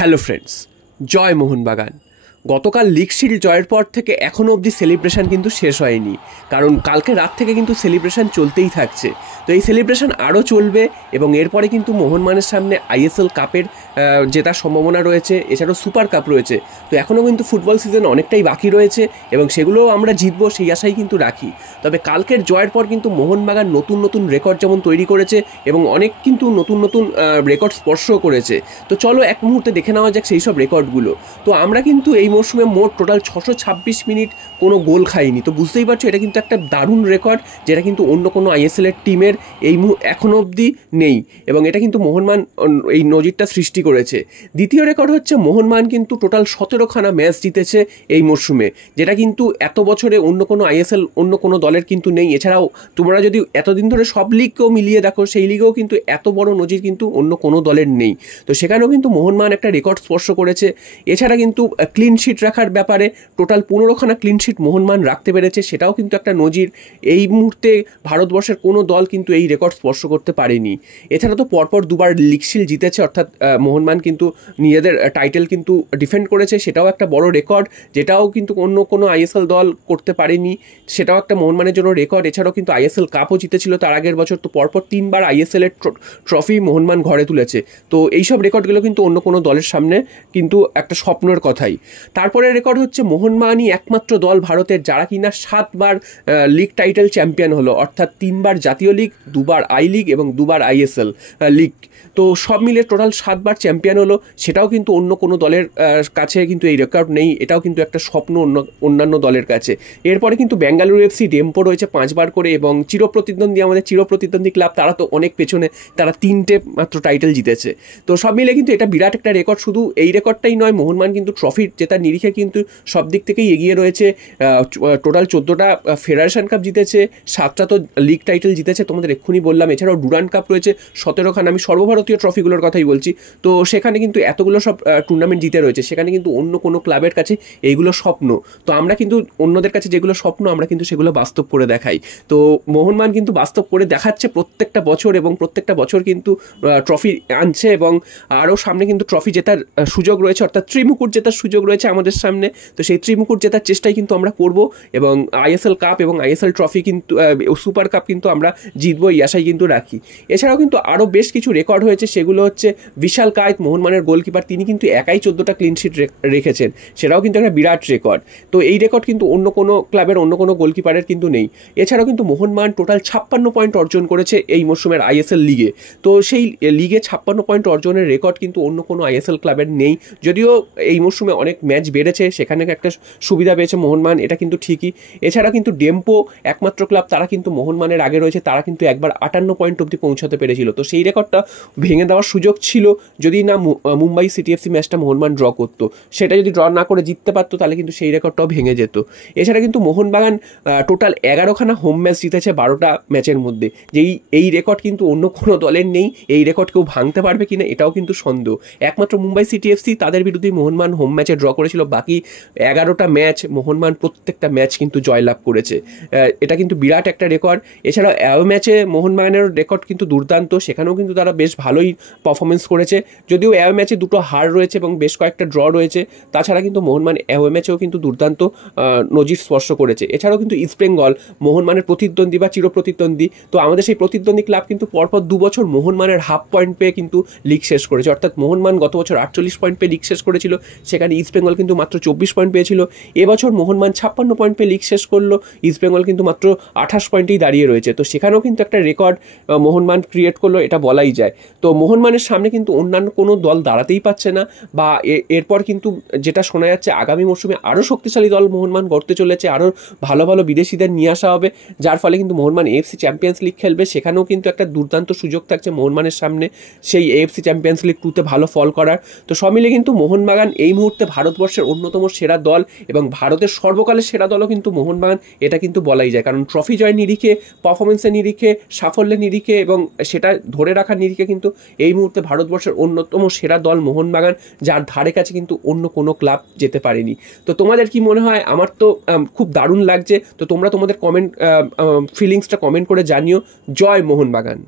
Hello friends, জয় মোহনবাগান। গতকাল league shield জয়ের পর থেকে এখনও অবধি সেলিব্রেশন কিন্তু শেষ হয়নি, কারণ কালকে রাত থেকে কিন্তু সেলিব্রেশন চলতেই থাকছে। তো এই সেলিব্রেশন আরও চলবে এবং এরপরে কিন্তু মোহনবাগানের সামনে আইএসএল কাপের জেতার সম্ভাবনা রয়েছে, এছাড়াও সুপার কাপ রয়েছে। তো এখনও কিন্তু ফুটবল সিজন অনেকটাই বাকি রয়েছে এবং সেগুলোও আমরা জিতবো সেই আশাই কিন্তু রাখি। তবে কালকের জয়ের পর কিন্তু মোহনবাগান নতুন নতুন রেকর্ড যেমন তৈরি করেছে এবং অনেক কিন্তু নতুন নতুন রেকর্ড স্পর্শ করেছে। তো চলো এক মুহূর্তে দেখে নেওয়া যাক সেই সব রেকর্ডগুলো। তো আমরা কিন্তু এই মরশুমে মোট টোটাল 626 মিনিট কোনো গোল খাইনি। তো বুঝতেই পারছো এটা কিন্তু একটা দারুণ রেকর্ড, যেটা কিন্তু অন্য কোনো আইএসএলের টিমের এখনও অবধি নেই এবং এটা কিন্তু মোহনবাগান এই নজিরটা সৃষ্টি করেছে। দ্বিতীয় রেকর্ড হচ্ছে মোহনবাগান কিন্তু টোটাল 17খানা ম্যাচ জিতেছে এই মরশুমে, যেটা কিন্তু এত বছরে অন্য কোনো আইএসএল অন্য কোনো দলের কিন্তু নেই। এছাড়াও তোমরা যদি এতদিন ধরে সব লিগকেও মিলিয়ে দেখো, সেই লিগেও কিন্তু এত বড় নজির কিন্তু অন্য কোনো দলের নেই। তো সেখানেও কিন্তু মোহনবাগান একটা রেকর্ড স্পর্শ করেছে। এছাড়া কিন্তু ক্লিন শিট রাখার ব্যাপারে টোটাল 15খানা ক্লিন শিট মোহনবাগান রাখতে পেরেছে, সেটাও কিন্তু একটা নজির। এই মুহূর্তে ভারতবর্ষের কোনো দল কিন্তু এই রেকর্ড স্পর্শ করতে পারেনি। এছাড়া তো পরপর দুবার লিগ শিল্ড জিতেছে, অর্থাৎ মোহনবাগান কিন্তু নিজেদের টাইটেল কিন্তু ডিফেন্ড করেছে, সেটাও একটা বড় রেকর্ড, যেটাও কিন্তু অন্য কোনো আইএসএল দল করতে পারেনি, সেটাও একটা মোহনবাগানের জন্য রেকর্ড। এছাড়াও কিন্তু আইএসএল কাপও জিতেছিল তার আগের বছর। তো পরপর 3বার আইএসএল এর ট্রফি মোহনবাগান ঘরে তুলেছে। তো এইসব রেকর্ডগুলো কিন্তু অন্য কোনো দলের সামনে কিন্তু একটা স্বপ্নের কথাই। তারপরে রেকর্ড হচ্ছে মোহনবাগানই একমাত্র দল ভারতের যারা কিনা 7বার লিগ টাইটেল চ্যাম্পিয়ন হলো, অর্থাৎ 3বার জাতীয় লিগ, 2বার আই লিগ এবং 2বার আইএসএল লিগ। তো সব মিলে টোটাল 7বার চ্যাম্পিয়ন হলো, সেটাও কিন্তু অন্য কোনো দলের কাছে কিন্তু এই রেকর্ড নেই। এটাও কিন্তু একটা স্বপ্ন অন্যান্য দলের কাছে। এরপরে কিন্তু বেঙ্গালুরু এফসি, ডেম্পো রয়েছে 5বার করে এবং আমাদের চিরপ্রতিদ্বন্দ্বী ক্লাব, তারা তো অনেক পেছনে, তারা 3টে মাত্র টাইটেল জিতেছে। তো সব মিলে কিন্তু এটা বিরাট একটা রেকর্ড। শুধু এই রেকর্ডটাই নয়, মোহনবাগান কিন্তু ট্রফি জেতার নিরিখে কিন্তু সব দিক থেকেই এগিয়ে রয়েছে। টোটাল 14টা ফেডারেশন কাপ জিতেছে, 7টা তো লিগ টাইটেল জিতেছে তোমাদের এক্ষুনি বললাম। এছাড়াও ডুরান্ড কাপ রয়েছে 17খানা, আমি সর্বভারতীয় ট্রফিগুলোর কথাই বলছি। তো সেখানে কিন্তু এতগুলো সব টুর্নামেন্ট জিতে রয়েছে, সেখানে কিন্তু অন্য কোনো ক্লাবের কাছে এইগুলো স্বপ্ন। তো আমরা কিন্তু অন্যদের কাছে যেগুলো স্বপ্ন, আমরা কিন্তু সেগুলো বাস্তব করে দেখাই। তো মোহনবাগান কিন্তু বাস্তব করে দেখাচ্ছে প্রত্যেকটা বছর এবং প্রত্যেকটা বছর কিন্তু ট্রফি আনছে এবং আরও সামনে কিন্তু ট্রফি জেতার সুযোগ রয়েছে, অর্থাৎ ত্রিমুকুট জেতার সুযোগ রয়েছে আমাদের সামনে। তো সেই ত্রিমুকুট জেতার চেষ্টাই কিন্তু আমরা করব এবং আইএসএল কাপ এবং আইএসএল ট্রফি কিন্তু সুপার কাপ কিন্তু আমরা জিতবো এই আশাই কিন্তু রাখি। এছাড়াও কিন্তু আরও বেশ কিছু রেকর্ড হয়েছে, সেগুলো হচ্ছে বিশাল কায়েত, মোহনবাগানের গোলকিপার, তিনি কিন্তু একাই 14টা ক্লিন শিট রেখেছেন, সেটাও কিন্তু একটা বিরাট রেকর্ড। তো এই রেকর্ড কিন্তু অন্য কোনো ক্লাবের অন্য কোনো গোলকিপারের কিন্তু নেই। এছাড়াও কিন্তু মোহনবাগান টোটাল 56 পয়েন্ট অর্জন করেছে এই মরশুমের আইএসএল লিগে। তো সেই লিগে 56 পয়েন্ট অর্জনের রেকর্ড কিন্তু অন্য কোনো আইএসএল ক্লাবের নেই। যদিও এই মরশুমে অনেক ম্যাচ বেড়েছে, সেখানে একটা সুবিধা পেয়েছে মোহনবাগান, এটা কিন্তু ঠিকই। এছাড়া কিন্তু ডেম্পো একমাত্র ক্লাব, তারা কিন্তু মোহনবাগানের আগে রয়েছে, তারা কিন্তু একবার 58 পয়েন্ট অবধি পৌঁছাতে পেরেছিল। তো সেই রেকর্ডটা ভেঙে দেওয়ার সুযোগ ছিল যদি না মুম্বাই সিটিএফসি ম্যাচটা মোহনবাগান ড্র করতো। সেটা যদি ড্র না করে জিততে পারতো তাহলে কিন্তু সেই রেকর্ডটাও ভেঙে যেত। এছাড়া কিন্তু মোহনবাগান টোটাল 11খানা হোম ম্যাচ জিতেছে 12টা ম্যাচের মধ্যে, এই রেকর্ড কিন্তু অন্য কোনো দলের নেই। এই রেকর্ড কেউ ভাঙতে পারবে কিনা এটাও কিন্তু সন্দেহ। একমাত্র মুম্বাই সিটিএফসি, তাদের বিরুদ্ধে মোহনবাগান হোম ম্যাচে ড্র করেছিল, বাকি 11টা ম্যাচ মোহনবাগান প্রত্যেকটা ম্যাচ কিন্তু জয়লাভ করেছে। এটা কিন্তু বিরাট একটা রেকর্ড। এছাড়াও অ্যাওয়ে ম্যাচে মোহনবাগানের রেকর্ড কিন্তু দুর্দান্ত, সেখানেও কিন্তু তারা বেশ ভালোই পারফরমেন্স করেছে। যদিও অ্যাওয়ে ম্যাচে 2টো হার রয়েছে এবং বেশ কয়েকটা ড্র রয়েছে, তাছাড়া কিন্তু মোহনবাগান অ্যাওয়ে ম্যাচেও কিন্তু দুর্দান্ত নজির স্পর্শ করেছে। এছাড়াও কিন্তু ইস্টবেঙ্গল মোহনবাগানের প্রতিদ্বন্দ্বী বা চিরপ্রতিদ্বন্দ্বী, তো আমাদের সেই প্রতিদ্বন্দ্বী ক্লাব কিন্তু পরপর 2 বছর মোহনবাগানের হাফ পয়েন্ট পেয়ে কিন্তু লিগ শেষ করেছে, অর্থাৎ মোহনবাগান গত বছর 48 পয়েন্ট পেয়ে লিগ শেষ করেছিল, সেখানে ইস্টবেঙ্গল কিন্তু মাত্র 24 পয়েন্ট পেয়েছিল। এবছর মোহনবাগান 56 পয়েন্ট পেয়ে লিগ শেষ করলো, ইস্টবেঙ্গল কিন্তু মাত্র 28 পয়েন্টেই দাঁড়িয়ে রয়েছে। তো সেখানেও কিন্তু একটা রেকর্ড মোহনবাগান ক্রিয়েট করলো, এটা বলাই যায়। তো মোহনবাগানের সামনে কিন্তু অন্যান্য কোনো দল দাঁড়াতেই পারছে না, বা এরপর কিন্তু যেটা শোনা যাচ্ছে আগামী মরশুমে আরও শক্তিশালী দল মোহনবাগান গড়তে চলেছে, আরও ভালো ভালো বিদেশিদের নিয়ে আসা হবে, যার ফলে কিন্তু মোহনবাগান এএফসি চ্যাম্পিয়ন্স লিগ খেলবে, সেখানেও কিন্তু একটা দুর্দান্ত সুযোগ থাকছে মোহনবাগানের সামনে সেই এএফসি চ্যাম্পিয়ন্স লিগ 2তে ভালো ফল করার। তো সব মিলে কিন্তু মোহনবাগান এই মুহূর্তে ভারতবর্ষের অন্যতম সেরা দল এবং ভারতের সর্বকালের সেরা দলও কিন্তু মোহনবাগান, এটা কিন্তু বলাই যায়। কারণ ট্রফি জয়ের নিরিখে, পারফরমেন্সের নিরিখে, সাফল্যের নিরিখে এবং সেটা ধরে রাখার নিরিখে কিন্তু এই মুহূর্তে ভারতবর্ষের অন্যতম সেরা দল মোহনবাগান, যার ধারে কাছে কিন্তু অন্য কোনো ক্লাব যেতে পারেনি। তো তোমাদের কি মনে হয়? আমার তো খুব দারুণ লাগছে। তো তোমরা তোমাদের ফিলিংসটা কমেন্ট করে জানিও। জয় মোহনবাগান।